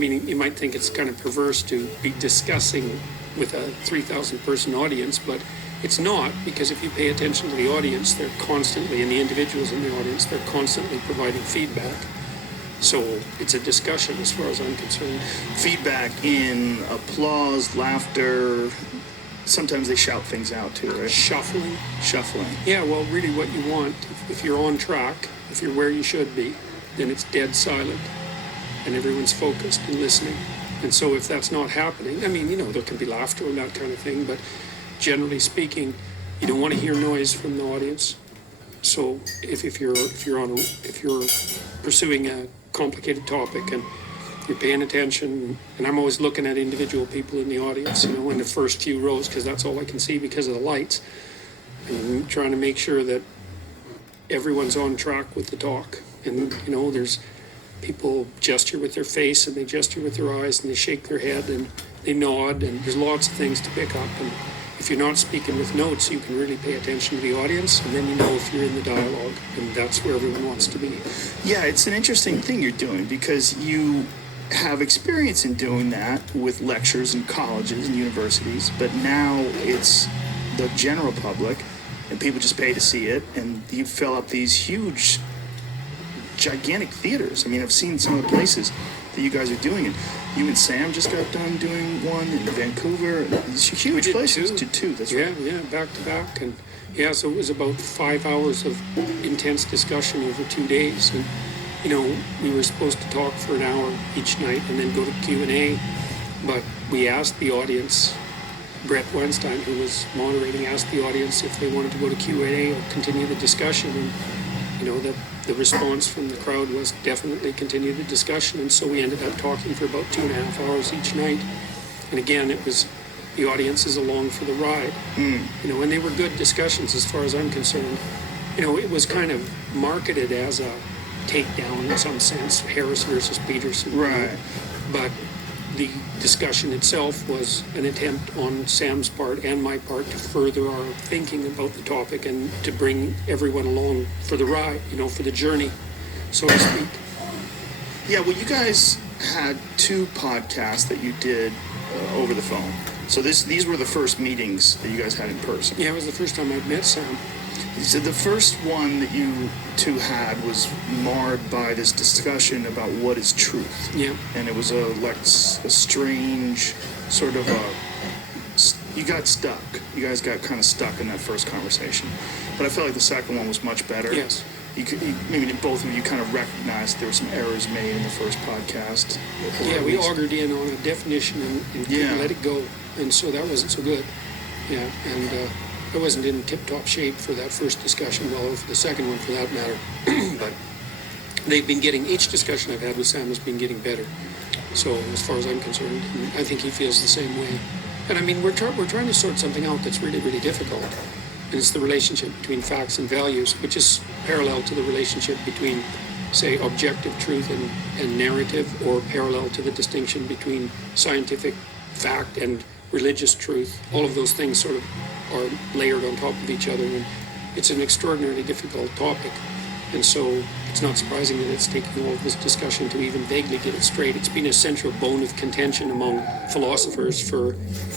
mean, you might think it's kind of perverse to be discussing with a 3,000 person audience, but it's not, because if you pay attention to the audience, they're constantly, and the individuals in the audience, they're constantly providing feedback. So it's a discussion as far as I'm concerned. Feedback in applause, laughter. Sometimes they shout things out too, right? Shuffling. Yeah, well, really what you want, if you're on track, if you're where you should be, then it's dead silent and everyone's focused and listening. And so if that's not happening, I mean, there can be laughter and that kind of thing, but generally speaking, you don't want to hear noise from the audience. So if you're pursuing a complicated topic and you're paying attention, and I'm always looking at individual people in the audience, in the first few rows, because that's all I can see because of the lights, and I'm trying to make sure that everyone's on track with the talk. And there's people gesture with their face, and they gesture with their eyes, and they shake their head, and they nod, and there's lots of things to pick up. And if you're not speaking with notes, you can really pay attention to the audience, and then you know if you're in the dialogue, and that's where everyone wants to be. Yeah, it's an interesting thing you're doing, because you have experience in doing that with lectures in colleges and universities, but now it's the general public, and people just pay to see it, and you fill up these huge, gigantic theaters. I mean, I've seen some of the places that you guys are doing it. You and Sam just got done doing one in Vancouver. These huge places. Did two. That's right. Yeah, back to back. And so it was about 5 hours of intense discussion over 2 days. And, we were supposed to talk for an hour each night and then go to Q&A. But we asked the audience, Brett Weinstein, who was moderating, asked the audience if they wanted to go to Q&A or continue the discussion. And, the response from the crowd was definitely continue the discussion. And so we ended up talking for about 2.5 hours each night. And again, it was the audience is along for the ride. And they were good discussions as far as I'm concerned. It was kind of marketed as a takedown in some sense, Harris versus Peterson. Right. But the discussion itself was an attempt on Sam's part and my part to further our thinking about the topic and to bring everyone along for the ride, for the journey, so to speak. Yeah, well, you guys had 2 podcasts that you did over the phone. So these were the first meetings that you guys had in person. Yeah, it was the first time I'd met Sam. So the first one that you 2 had was marred by this discussion about what is truth. Yeah. And it was a strange sort of you got stuck. You guys got kind of stuck in that first conversation. But I felt like the second one was much better. Yes. Maybe both of you kind of recognized there were some errors made in the first podcast. Yeah, we augured in on a definition and couldn't let it go. And so that wasn't so good. Yeah, and I wasn't in tip-top shape for that first discussion, well, for the second one for that matter. But they've been each discussion I've had with Sam has been getting better. So as far as I'm concerned, I think he feels the same way. And I mean, we're trying to sort something out that's really, really difficult. And it's the relationship between facts and values, which is parallel to the relationship between, say, objective truth and narrative, or parallel to the distinction between scientific fact and religious truth. All of those things sort of are layered on top of each other, and it's an extraordinarily difficult topic. And so it's not surprising that it's taking all of this discussion to even vaguely get it straight. It's been a central bone of contention among philosophers for